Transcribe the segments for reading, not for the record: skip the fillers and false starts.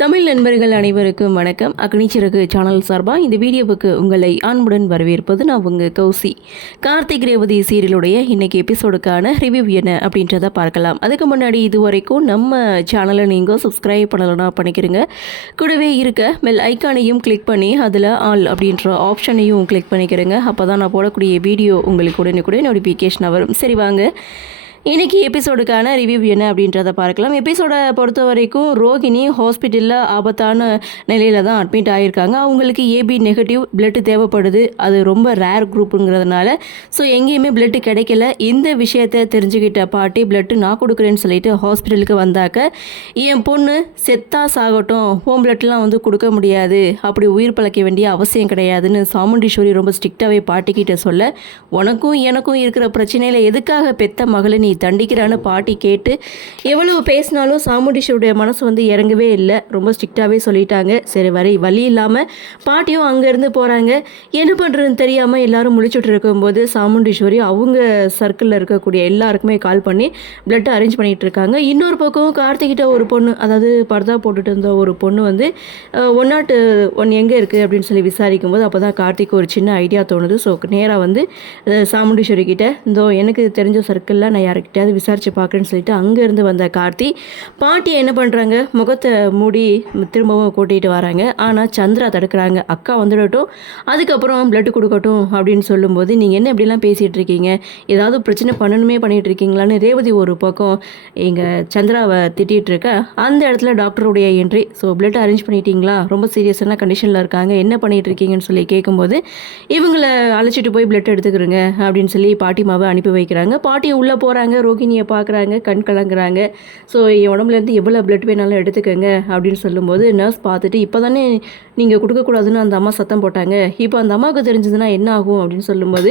தமிழ் நண்பர்கள் அனைவருக்கும் வணக்கம். அக்னிச்சிறகு சேனல் சார்பாக இந்த வீடியோவுக்கு உங்களை அன்புடன் வரவேற்பது நான் உங்கள் கௌசி. கார்த்திக் ரேவதி சீரியலுடைய இன்றைக்கி எபிசோடுக்கான ரிவ்யூ என்ன அப்படின்றத பார்க்கலாம். அதுக்கு முன்னாடி இது வரைக்கும் நம்ம சேனலை நீங்கள் சப்ஸ்கிரைப் பண்ணலைன்னா பண்ணிக்கிறங்க. கூடவே இருக்க பெல் ஐக்கானையும் கிளிக் பண்ணி அதில் ஆல் அப்படின்ற ஆப்ஷனையும் கிளிக் பண்ணிக்கிறங்க. அப்போ தான் நான் போடக்கூடிய வீடியோ உங்களுக்கு உடனே நோட்டிஃபிகேஷனாக வரும். சரி வாங்க இன்றைக்கி எபிசோடுக்கான ரிவ்யூ என்ன அப்படின்றத பார்க்கலாம். எபிசோடை பொறுத்த வரைக்கும் ரோகிணி ஹாஸ்பிட்டலில் ஆபத்தான நிலையில் தான் அட்மிட் ஆகியிருக்காங்க. அவங்களுக்கு ஏபி நெகட்டிவ் பிளட்டு தேவைப்படுது. அது ரொம்ப ரேர் குரூப்புங்கிறதுனால ஸோ எங்கேயுமே பிளட்டு கிடைக்கல. இந்த விஷயத்தை தெரிஞ்சுக்கிட்ட பாட்டி பிளட்டு நான் கொடுக்குறேன்னு சொல்லிட்டு ஹாஸ்பிட்டலுக்கு வந்தாக்க என் பொண்ணு செத்தா சாகட்டும், ஹோம் பிளட்லாம் கொடுக்க முடியாது, அப்படி உயிர் பழக்க வேண்டிய அவசியம் கிடையாதுன்னு சாமுண்டீஸ்வரி ரொம்ப ஸ்ட்ரிக்டாகவே பாட்டிக்கிட்ட சொல்ல, உனக்கும் எனக்கும் இருக்கிற பிரச்சனையில் எதுக்காக பெத்த மகளை நீ தண்டிக்கிறான்னு பாட்டி கேட்டு எவ்வளவு பேசினாலும் சாமுண்டீஸ்வருடைய மனசு இறங்கவே இல்லை. ரொம்ப ஸ்ட்ரிக்டாகவே சொல்லிட்டாங்க. சரி வழி இல்லாமல் பாட்டியும் அங்கேருந்து போகிறாங்க. என்ன பண்ணுறதுன்னு தெரியாமல் எல்லாரும் முழிச்சுட்டு இருக்கும்போது சாமுண்டீஸ்வரி அவங்க சர்க்கிளில் இருக்கக்கூடிய எல்லாருக்குமே கால் பண்ணி பிளட் அரேஞ்ச் பண்ணிகிட்டு இருக்காங்க. இன்னொரு பக்கம் கார்த்திகிட்ட ஒரு பொண்ணு, அதாவது பர்தா போட்டுட்டு இருந்த ஒரு பொண்ணு 101 எங்கே இருக்குது அப்படின்னு சொல்லி விசாரிக்கும் போது அப்போ தான் கார்த்திக் ஒரு சின்ன ஐடியா தோணுது. ஸோ நேராக சாமுண்டீஸ்வரி கிட்ட எனக்கு தெரிஞ்ச சர்க்கிளில் நான் யார்கிட்டயாவது விசாரித்து பார்க்குறேன்னு சொல்லிட்டு அங்கேருந்து வந்த கார்த்தி பாட்டி என்ன பண்ணுறாங்க, முகத்தை மூடி திரும்பவும் கூட்டிகிட்டு வராங்க. ஆனால் சந்திரா தடுக்கிறாங்க. அக்கா வந்துடட்டும், அதுக்கப்புறம் பிளட்டு கொடுக்கட்டும் அப்படின்னு சொல்லும்போது நீங்கள் என்ன இப்படிலாம் பேசிகிட்டு இருக்கீங்க, ஏதாவது பிரச்சனை பண்ணிகிட்டு இருக்கீங்களான்னு ரேவதி ஒரு பக்கம் எங்கள் சந்திராவை திட்டிகிட்டு இருக்க, அந்த இடத்துல டாக்டருடைய என்ட்ரி. ஸோ பிளட் அரேஞ்ச் பண்ணிட்டீங்களா, ரொம்ப சீரியஸான கண்டிஷனில் இருக்காங்க, என்ன பண்ணிகிட்டு இருக்கீங்கன்னு சொல்லி கேட்கும்போது இவங்களை அழைச்சிட்டு போய் பிளட் எடுத்துக்கிறோங்க அப்படின்னு சொல்லி பாட்டிமாவை அனுப்பி வைக்கிறாங்க. பாட்டி உள்ளே போகிறாங்க, ரோகிணியை பார்க்குறாங்க, கண் கலங்குறாங்க. ஸோ என் உடம்புலேருந்து எவ்வளோ பிளட் வேணாலும் எடுத்துக்கோங்க அப்படின்னு சொல்லும்போது நர்ஸ் பார்த்துட்டு இப்போ தானே நீங்கள் கொடுக்கக்கூடாதுன்னு அந்த அம்மா சத்தம் போட்டாங்க, இப்போ அந்த அம்மாவுக்கு தெரிஞ்சதுன்னா என்ன ஆகும் அப்படின்னு சொல்லும்போது,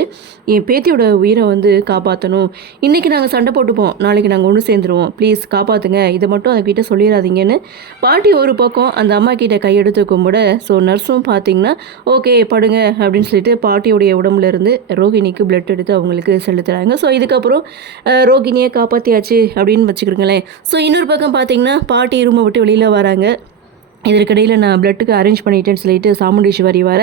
என் பேத்தியோட உயிரை காப்பாற்றணும், இன்றைக்கி நாங்கள் சண்டை போட்டுப்போம், நாளைக்கு நாங்கள் ஒன்று சேர்ந்துருவோம், ப்ளீஸ் காப்பாற்றுங்க, இதை மட்டும் அதுக்கிட்ட சொல்லிடாதீங்கன்னு பாட்டி ஒரு பக்கம் அந்த அம்மா கிட்ட கையெடுத்து கும்பிட, ஸோ நர்ஸும் பார்த்தீங்கன்னா ஓகே படுங்க அப்படின்னு சொல்லிட்டு பாட்டியோடைய உடம்புலேருந்து ரோகிணிக்கு பிளட் எடுத்து அவங்களுக்கு செலுத்துகிறாங்க. ஸோ இதுக்கப்புறம் ரோகிணியை காப்பாற்றியாச்சு அப்படின்னு வச்சுக்கிறீங்களேன். ஸோ இன்னொரு பக்கம் பார்த்தீங்கன்னா பாட்டி ரூமை விட்டு வெளியில் வராங்க. இதற்கிடையில் நான் பிளட்டுக்கு அரேஞ்ச் பண்ணிட்டேன்னு சொல்லிட்டு சாமுண்டீஸ்வரி வர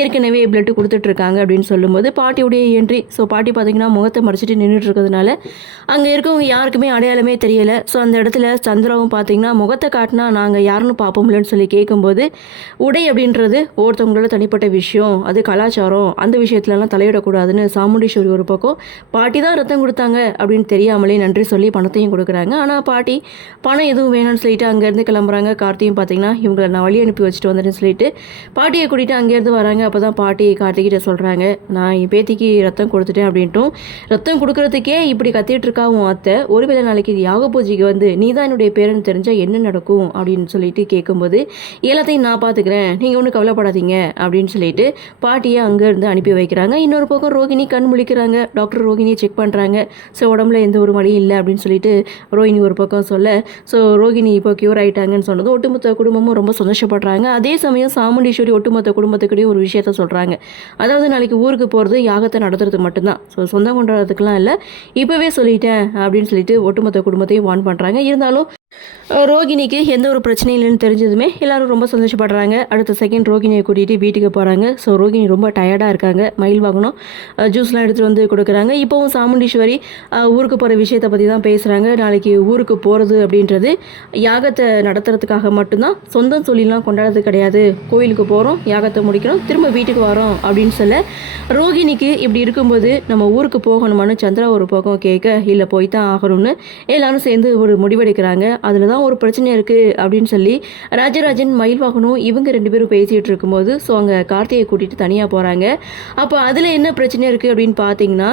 ஏற்கனவே பிளட்டு கொடுத்துட்ருக்காங்க அப்படின்னு சொல்லும்போது பாட்டியுடைய என்ட்ரி. ஸோ பாட்டி பார்த்திங்கன்னா முகத்தை மறைச்சிட்டு நின்றுட்டு இருக்கிறதுனால அங்கே இருக்கவங்க யாருக்குமே அடையாளமே தெரியலை. ஸோ அந்த இடத்துல சந்திராவும் பார்த்திங்கன்னா முகத்தை காட்டினா நாங்கள் யாருன்னு பார்ப்போம்லன்னு சொல்லி கேட்கும்போது, உடை அப்படின்றது ஒருத்தவங்களோட தனிப்பட்ட விஷயம், அது கலாச்சாரம், அந்த விஷயத்துலலாம் தலையிடக்கூடாதுன்னு சாமுண்டீஸ்வரி ஒரு பக்கம் பாட்டி தான் ரத்தம் கொடுத்தாங்க அப்படின்னு தெரியாமலே நன்றி சொல்லி பணத்தையும் கொடுக்குறாங்க. ஆனால் பாட்டி பணம் எதுவும் வேணும்னு சொல்லிட்டு அங்கேருந்து கிளம்புறாங்க. கார்த்தியும் பார்த்திங்கன்னா இவங்களை நான் வழி அனுப்பி வச்சுட்டு வந்துட்டேன்னு சொல்லிட்டு பாட்டியை கூட்டிகிட்டு அங்கேருந்து வராங்க. அப்போ தான் பாட்டி கார்த்திகிட்ட சொல்கிறாங்க, நான் என் பேத்திக்கு ரத்தம் கொடுத்துட்டேன் அப்படின்ட்டும், ரத்தம் கொடுக்குறதுக்கே இப்படி கத்திட்டு இருக்காவும் அத்தை, ஒருவேளை நாளைக்கு யாக பூஜைக்கு நீ தான் என்னுடைய பேரன்னு தெரிஞ்சால் என்ன நடக்கும் அப்படின்னு சொல்லிட்டு கேட்கும்போது, எல்லாத்தையும் நான் பார்த்துக்கிறேன், நீங்கள் ஒன்றும் கவலைப்படாதீங்க அப்படின்னு சொல்லிட்டு பாட்டியை அங்கேருந்து அனுப்பி வைக்கிறாங்க. இன்னொரு பக்கம் ரோகிணி கண் முழிக்கிறாங்க. டாக்டர் ரோகிணியை செக் பண்ணுறாங்க. ஸோ உடம்புல எந்த ஒரு வழியும் இல்லை அப்படின்னு சொல்லிட்டு ரோஹிணி ஒரு பக்கம் சொல்ல, ஸோ ரோகிணி இப்போ க்யூர் ஆகிட்டாங்கன்னு சொன்னது ஒட்டுமொத்த குடும்பமும் ரொம்ப சந்தோஷப்படுறாங்க. அதே சமயம் சாமுண்டீஸ்வரி ஒட்டுமொத்த குடும்பத்துக்கிட்டே ஒரு விஷயத்த சொல்கிறாங்க. அதாவது நாளைக்கு ஊருக்கு போகிறது யாகத்தை நடத்துறதுக்கு மட்டும்தான், ஸோ சொந்தம் கொண்டாடுறதுக்கெலாம் இல்லை, இப்போவே சொல்லிட்டேன் அப்படின்னு சொல்லிட்டு ஒட்டுமொத்த குடும்பத்தையும் வார்ன் பண்ணுறாங்க. இருந்தாலும் ரோகிணிக்கு எந்த ஒரு பிரச்சனையும் இல்லைன்னு தெரிஞ்சதுமே எல்லாரும் ரொம்ப சந்தோஷப்படுறாங்க. அடுத்த செகண்ட் ரோகிணியை கூட்டிகிட்டு வீட்டுக்கு போகிறாங்க. ஸோ ரோகிணி ரொம்ப டயர்டாக இருக்காங்க. மயில் வாங்கணும், ஜூஸ்லாம் எடுத்துகிட்டு கொடுக்குறாங்க. இப்போவும் சாமுண்டீஸ்வரி ஊருக்கு போகிற விஷயத்தை பற்றி தான் பேசுகிறாங்க. நாளைக்கு ஊருக்கு போகிறது அப்படின்றது யாகத்தை நடத்துறதுக்காக மட்டும்தான், சொந்தம் சொல்லிலாம் கொண்டாடுறது கிடையாது, கோயிலுக்கு போகிறோம், யாகத்தை முடிக்கிறோம், திரும்ப வீட்டுக்கு வரோம் அப்படின்னு சொல்ல, ரோகிணிக்கு இப்படி இருக்கும்போது நம்ம ஊருக்கு போகணுமான்னு சந்திரா ஒரு பக்கம் கேட்க, இல்லை போய் தான் ஆகணும்னு எல்லாரும் சேர்ந்து ஒரு முடிவெடுக்கிறாங்க. அதில் தான் ஒரு பிரச்சனை இருக்குது அப்படின்னு சொல்லி ராஜராஜன் மயில் வாகனம் இவங்க 2 பேரும் பேசிகிட்டு இருக்கும்போது ஸோ அங்கே கார்த்தியை கூட்டிகிட்டு தனியாக போகிறாங்க. அப்போ அதில் என்ன பிரச்சனை இருக்குது அப்படின்னு பார்த்தீங்கன்னா,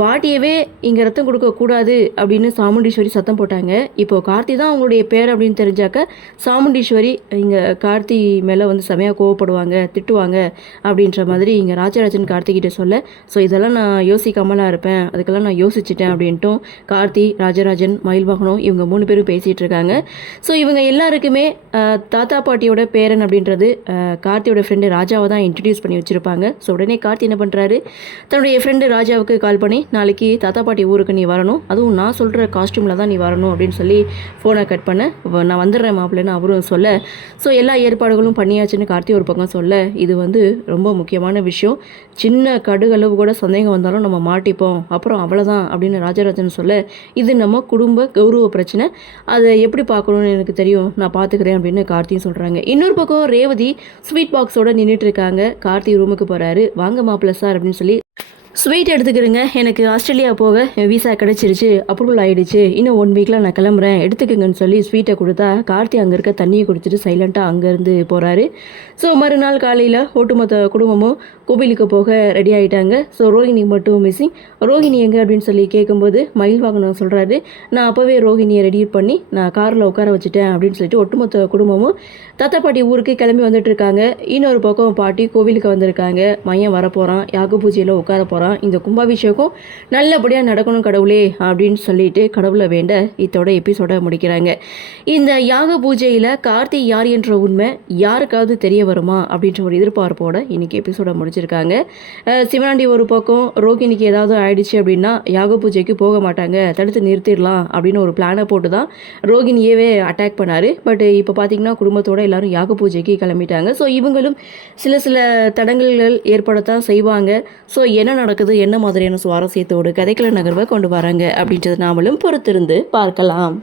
பாட்டியவே இங்கே ரத்தம் கொடுக்கக்கூடாது அப்படின்னு சாமுண்டீஸ்வரி சத்தம் போட்டாங்க. இப்போது கார்த்தி தான் அவங்களுடைய பேர் அப்படின்னு தெரிஞ்சாக்க சாமுண்டீஸ்வரி ராஜேஸ்வரி இங்கே கார்த்தி மேலே வந்து செமையாக கோவப்படுவாங்க, திட்டுவாங்க அப்படின்ற மாதிரி இங்கே ராஜராஜன் கார்த்திகிட்ட சொல்ல, ஸோ இதெல்லாம் நான் யோசிக்காமலாம் இருப்பேன், அதுக்கெல்லாம் நான் யோசிச்சுட்டேன் அப்படின்ட்டும் கார்த்தி, ராஜராஜன், மயில்வாகனம் இவங்க 3 பேரும் பேசிகிட்டு இருக்காங்க. ஸோ இவங்க எல்லாருக்குமே தாத்தா பாட்டியோட பேரன் அப்படின்றது கார்த்தியோட ஃப்ரெண்டு ராஜாவை தான் இன்ட்ரடியூஸ் பண்ணி வச்சுருப்பாங்க. ஸோ உடனே கார்த்தி என்ன பண்ணுறாரு, தன்னுடைய ஃப்ரெண்டு ராஜாவுக்கு கால் பண்ணி, நாளைக்கு தாத்தா பாட்டி ஊருக்கு நீ வரணும், அதுவும் நான் சொல்கிற காஸ்டியூமில் தான் நீ வரணும் அப்படின்னு சொல்லி ஃபோனை கட் பண்ண, நான் வந்துடுறேன் மாப்பிள்ளைன்னு அவரும் சொல்ல, ஸோ எல்லா ஏற்பாடுகளும் பண்ணியாச்சுன்னு கார்த்தி ஒரு பக்கம் சொல்ல, இது வந்து ரொம்ப முக்கியமான விஷயம், சின்ன கடுகளவு கூட சந்தேகம் வந்தாலும் நம்ம மாட்டிப்போம், அப்புறம் அவ்வளோதான் அப்படின்னு ராஜராஜன் சொல்ல, இது நம்ம குடும்ப கௌரவ பிரச்சனை, அதை எப்படி பார்க்கணுன்னு எனக்கு தெரியும், நான் பார்த்துக்கிறேன் அப்படின்னு கார்த்தியும் சொல்கிறாங்க. இன்னொரு பக்கம் ரேவதி ஸ்வீட் பாக்ஸோடு நின்றுட்டு இருக்காங்க. கார்த்தி ரூமுக்கு போகிறாரு. வாங்க மாப்பிள்ளை சார் அப்படின்னு சொல்லி, ஸ்வீட் எடுத்துக்கிறேங்க, எனக்கு ஆஸ்திரேலியா போக விசா கிடச்சிருச்சு, அப்ரூவல் ஆகிடுச்சு, இன்னும் 1 வீக்கில் நான் கிளம்புறேன், எடுத்துக்கங்கன்னு சொல்லி ஸ்வீட்டை கொடுத்தா கார்த்தி அங்கே இருக்க தண்ணியை குடிச்சிட்டு சைலண்ட்டாக அங்கேருந்து போகிறாரு. ஸோ மறுநாள் காலையில் ஒட்டுமொத்த குடும்பமும் கோவிலுக்கு போக ரெடி ஆகிட்டாங்க. ஸோ ரோஹிணி மட்டும் மிஸ்ஸிங். ரோஹிணி எங்கே அப்படின்னு சொல்லி கேட்கும்போது மயில்வாகனம் சொல்கிறாரு, நான் அப்போவே ரோஹிணியை ரெடி பண்ணி நான் காரில் உட்கார வச்சுட்டேன் அப்படின்னு சொல்லிட்டு ஒட்டுமொத்த குடும்பமும் தாத்தா பாட்டி ஊருக்கு கிளம்பி வந்துட்டு இருக்காங்க. இன்னொரு பக்கம் பாட்டி கோவிலுக்கு வந்திருக்காங்க. மையம் வரப்போகிறான், யாக பூஜையில் உட்கார போகிறான், இந்த கும்பாபிஷேகம் நல்லபடியாக நடக்கணும் கடவுளே அப்படின்னு சொல்லிட்டு கடவுளை வேண்ட இதோட எபிசோட முடிக்கிறாங்க. இந்த யாக பூஜையில் கார்த்தி யார் என்ற உண்மை யாருக்காவது தெரிய வருமா அப்படின்ற ஒரு எதிர்பார்ப்போட இன்னைக்கு எபிசோட முடிச்சிருக்காங்க. சிவனாண்டி ஒரு பக்கம் ரோகிணிக்கு ஏதாவது ஆயிடுச்சு அப்படின்னா யாக பூஜைக்கு போக மாட்டாங்க, தடுத்து நிறுத்திடலாம் அப்படின்னு ஒரு பிளானை போட்டு தான் ரோகிணியவே அட்டாக் பண்ணார். பட் இப்போ பார்த்தீங்கன்னா குடும்பத்தோட எல்லாரும் யாக பூஜைக்கு கிளம்பிட்டாங்க. ஸோ இவங்களும் சில தடங்கல்கள் ஏற்படத்தான் செய்வாங்க. ஸோ என்ன நடக்குது, என்ன மாதிரியான சுவாரஸ்யத்தோடு கதைக்கள நகர்வை கொண்டு வராங்க அப்படின்றது நாமளும் பொறுத்திருந்து பார்க்கலாம்.